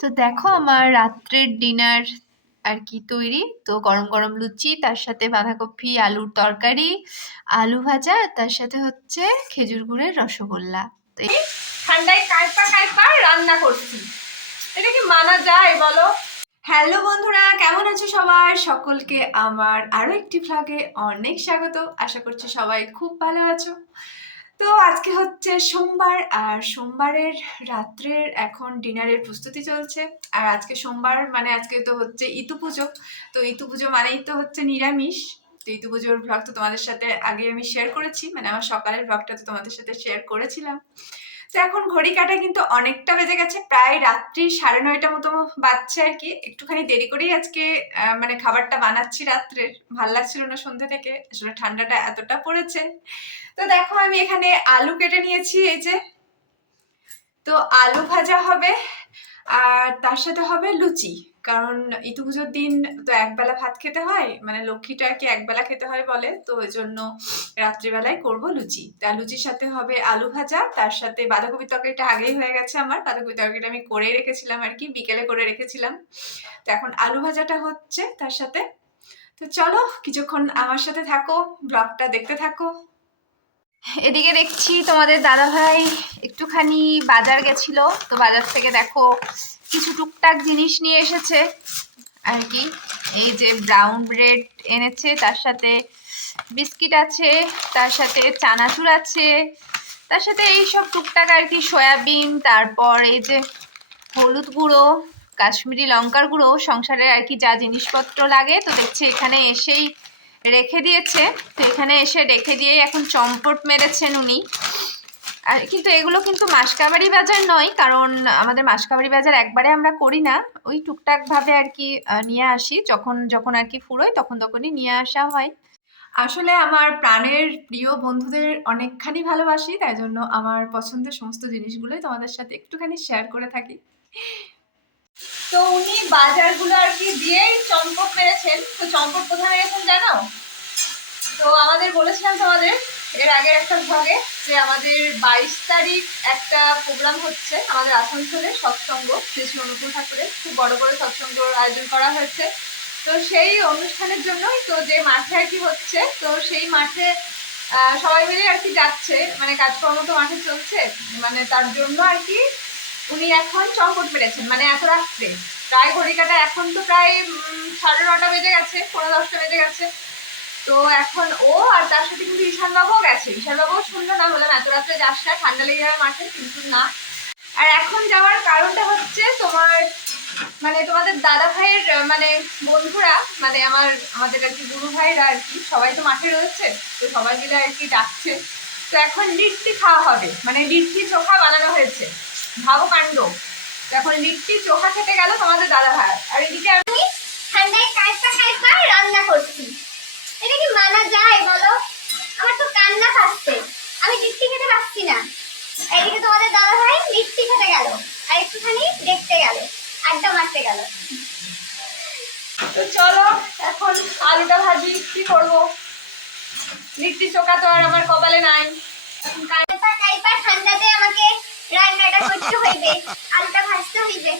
তো দেখো আমার রাত্রের ডিনার আর কি তৈরি। তো গরম গরম লুচি, তার সাথে বাঁধাকপি, আলুর তরকারি, আলু ভাজা, তার সাথে হচ্ছে খেজুর গুড়ের রসগোল্লা। ঠান্ডায় কাইপা কাইপা রান্না করছি। এটা কি মানা যায় বলো? হ্যালো বন্ধুরা, কেমন আছো সবাই? সকলকে আমার আরও একটি ভ্লগে অনেক স্বাগত। আশা করছি সবাই খুব ভালো আছো। তো আজকে হচ্ছে সোমবার, আর সোমবারের রাত্রের এখন ডিনারের প্রস্তুতি চলছে। আর আজকে সোমবার মানে আজকে তো হচ্ছে ইতু পুজো। তো ইতু পুজো মানেই তো হচ্ছে নিরামিষ। তো ইতু পুজোর ব্লগ তো তোমাদের সাথে আগে আমি শেয়ার করেছি। মানে আমার সকালের ব্লগটা তো তোমাদের সাথে শেয়ার করেছিলাম। তো এখন ঘড়ি কাটা কিন্তু অনেকটা বেজে গেছে, প্রায় রাত্রি সাড়ে নয়টা মতো বাজছে আর কি। একটুখানি দেরি করেই আজকে মানে খাবারটা বানাচ্ছি রাত্রের। ভালো লাগছিল না সন্ধ্যে থেকে, আসলে ঠান্ডাটা এতটা পড়েছে। তো দেখো আমি এখানে আলু কেটে নিয়েছি, এই যে। তো আলু ভাজা হবে, আর তার সাথে হবে লুচি। কারণ ইতু পুজোর দিন তো একবেলা ভাত খেতে হয় মানে লক্ষ্মীটা আর কি একবেলা খেতে হয় বলে, তো ওই জন্য রাত্রিবেলায় করব লুচি। তা লুচির সাথে হবে আলু ভাজা, তার সাথে বাঁধাকপি তরকারিটা আগেই হয়ে গেছে আমার। বাঁধাকপি তরকারিটা আমি করে রেখেছিলাম আর কি, বিকেলে করে রেখেছিলাম। তো এখন আলু ভাজাটা হচ্ছে তার সাথে। তো চলো কিছুক্ষণ আমার সাথে থাকো, ব্লগটা দেখতে থাকো। এদিকে দেখছি তোমাদের দাদা ভাই একটুখানি বাজার গেছিল। তো বাজার থেকে দেখো কিছু টুকটাক জিনিস নিয়ে এসেছে। আর কি, এই যে ব্রাউন ব্রেড এনেছে, তার সাথে বিস্কিট আছে, তার সাথে চানাচুর আছে, তার সাথে এই সব টুকটাক আর কি সয়াবিন, তারপর এই যে হলুদ গুঁড়ো, কাশ্মীরি লঙ্কার গুঁড়ো সংসারের আর কি যা জিনিসপত্র লাগে, তো দেখছি এখানে এসেই রেখে দিয়েছে। তো এখানে এসে রেখে দিয়েই এখন চম্পট মেরেছেন উনি। কিন্তু এগুলো কিন্তু মাসকাবাড়ি বাজার নয়, কারণ আমাদের মাসকাবাড়ি বাজার একবারে আমরা করি না। ওই টুকটাক ভাবে আর কি নিয়ে আসি। যখন যখন আর কি ফুরোয়, তখন তখনই নিয়ে আসা হয়। আসলে আমার প্রাণের প্রিয় বন্ধুদের অনেকখানি ভালোবাসি, তাই জন্য আমার পছন্দের সমস্ত জিনিসগুলোই তোমাদের সাথে একটুখানি শেয়ার করে থাকি। তো উনি বাজারগুলো আর কি দিয়েই চম্পট মেরেছেন। তো চম্পট কোথায় মেরেছেন জানো? তো আমাদের বলেছিলাম তোমাদের এর আগের একটা ভাগে যে আমাদের বাইশ তারিখ একটা প্রোগ্রাম হচ্ছে আমাদের আসানসোলে সৎসঙ্গ শ্রী অনুকূল ঠাকুরের। খুব বড় বড় সৎসঙ্গর আয়োজন করা হয়েছে। তো সেই অনুষ্ঠানের জন্যই তো যে মাঠে আর কি হচ্ছে, তো সেই মাঠে সবাই মিলে আর কি যাচ্ছে। মানে কাজকর্ম তো মাঠে চলছে। মানে তার জন্য আর কি উনি এখন চম্পট পেরেছেন মানে এত রাত্রে। প্রায় ঘড়িকাটা এখন তো প্রায় সাড়ে নটা বেজে গেছে পনেরো দশটা বেজে গেছে। তো এখন ও আর তার সাথে কিন্তু ঈশানবাবুও গেছে। ঈশান ঈশানবাবুও শুনলো না, বললাম, এত রাত্রে যাস না, ঠান্ডা লেগে যাবে মাঠে, কিন্তু না। আর এখন যাওয়ার কারণটা হচ্ছে তোমার মানে তোমাদের দাদা ভাইয়ের মানে বন্ধুরা মানে আমার, আমাদের আর কি গুরু ভাইরা আর কি, সবাই তো মাঠে রয়েছে, তো সবাই মিলে আর কি ডাকছে। তো এখন লিট্টি খাওয়া হবে মানে লিট্টি চোখা বানানো হয়েছে ভাবো কাণ্ড এখন লিট্টি চোখা খেতে গেল তোমাদের দাদা ভাই আর এদিকে আমি ঠান্ডায় কাইপা কাইপা রান্না করছি এটা কি মানা যায় বলো আমার তো কান্না পাচ্ছে আমি লিট্টি খেতে পারছি না এইদিকে তোমাদের দাদা ভাই মিষ্টি খেতে গেল আর একটুখানি দেখতে গেল আড্ডা মারতে গেল তো চলো এখন আলুটা ভাজি কি করব লিট্টি চোখা তো আর আমার কপালে নাই কাইপা কাইপা ঠান্ডাতে আমাকে রান্নাটা করতে হইবে আলুটা ভাজতে হইবে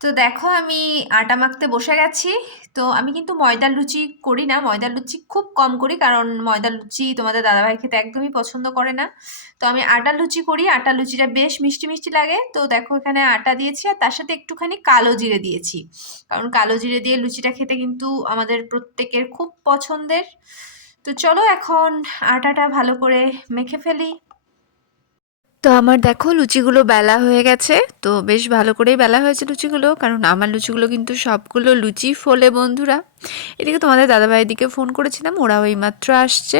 তো দেখো আমি আটা মাখতে বসে গেছি। তো আমি কিন্তু ময়দার লুচি করি না। ময়দার লুচি খুব কম করি কারণ ময়দার লুচি তোমাদের দাদাভাই খেতে একদমই পছন্দ করে না। তো আমি আটার লুচি করি। আটার লুচিটা বেশ মিষ্টি মিষ্টি লাগে। তো দেখো এখানে আটা দিয়েছি আর তার সাথে একটুখানি কালো জিরে দিয়েছি। কারণ কালো জিরে দিয়ে লুচিটা খেতে কিন্তু আমাদের প্রত্যেকের খুব পছন্দের। তো চলো এখন আটাটা ভালো করে মেখে ফেলি। তো আমার দেখো লুচিগুলো বেলা হয়ে গেছে তো বেশ ভালো করেই বেলা হয়েছে লুচিগুলো কারণ আমার লুচিগুলো কিন্তু সবগুলো লুচি ফোলে বন্ধুরা। এদিকে তোমাদের দাদাভাইয়ের দিকে ফোন করেছিলাম ওরাও এইমাত্র আসছে।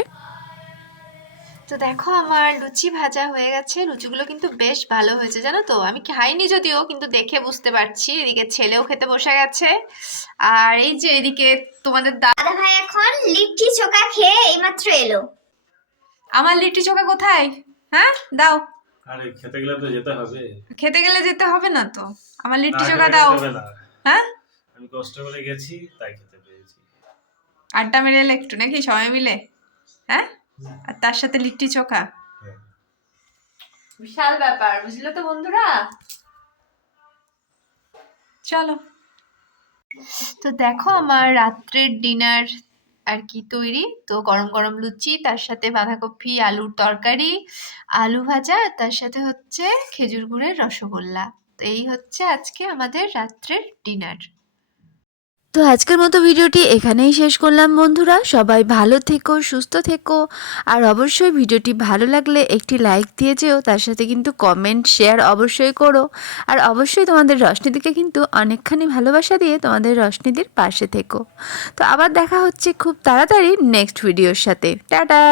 তো দেখো আমার লুচি ভাজা হয়ে গেছে লুচিগুলো কিন্তু বেশ ভালো হয়েছে জানো তো? আমি খাইনি যদিও কিন্তু দেখে বুঝতে পারছি এদিকে ছেলেও খেতে বসে গেছে। আর এই যে এদিকে তোমাদের দাদা ভাই এখন লিট্টি চোখা খেয়ে এইমাত্র এলো। আমার লিট্টি চোখা কোথায়? হ্যাঁ? দাও। আরে খেতে গেলে তো যেতে হবে। খেতে গেলে যেতে হবে না তো? আমার লিট্টি চোখা দাও। হ্যাঁ? আমি কষ্ট করে গেছি তাই খেতে পেয়েছি আড্ডা মেরে এলে একটু নাকি? সবাই মিলে? হ্যাঁ? আর তার সাথে লিট্টি চোখা? হ্যাঁ। বিশাল ব্যাপার বুঝলে তো বন্ধুরা? চলো। তো দেখো আমার রাত্রের ডিনার আর কি তৈরি। তো গরম গরম লুচি, তার সাথে বাঁধাকপি, আলুর তরকারি, আলু ভাজা, তার সাথে হচ্ছে খেজুর গুড়ের রসগোল্লা। তো এই হচ্ছে আজকে আমাদের রাত্রের ডিনার। তো আজকের মতো ভিডিওটি এখানেই শেষ করলাম বন্ধুরা। সবাই ভালো থেকো, সুস্থ থেকো। আর অবশ্যই ভিডিওটি ভালো লাগলে একটি লাইক দিয়ে যেও, তার সাথে কিন্তু কমেন্ট, শেয়ার অবশ্যই করো। আর অবশ্যই তোমাদের রশ্মিদিকে কিন্তু অনেকখানি ভালোবাসা দিয়ে তোমাদের রশ্মিদির পাশে থেকো। তো আবার দেখা হচ্ছে খুব তাড়াতাড়ি নেক্সট ভিডিওর সাথে। টাটা!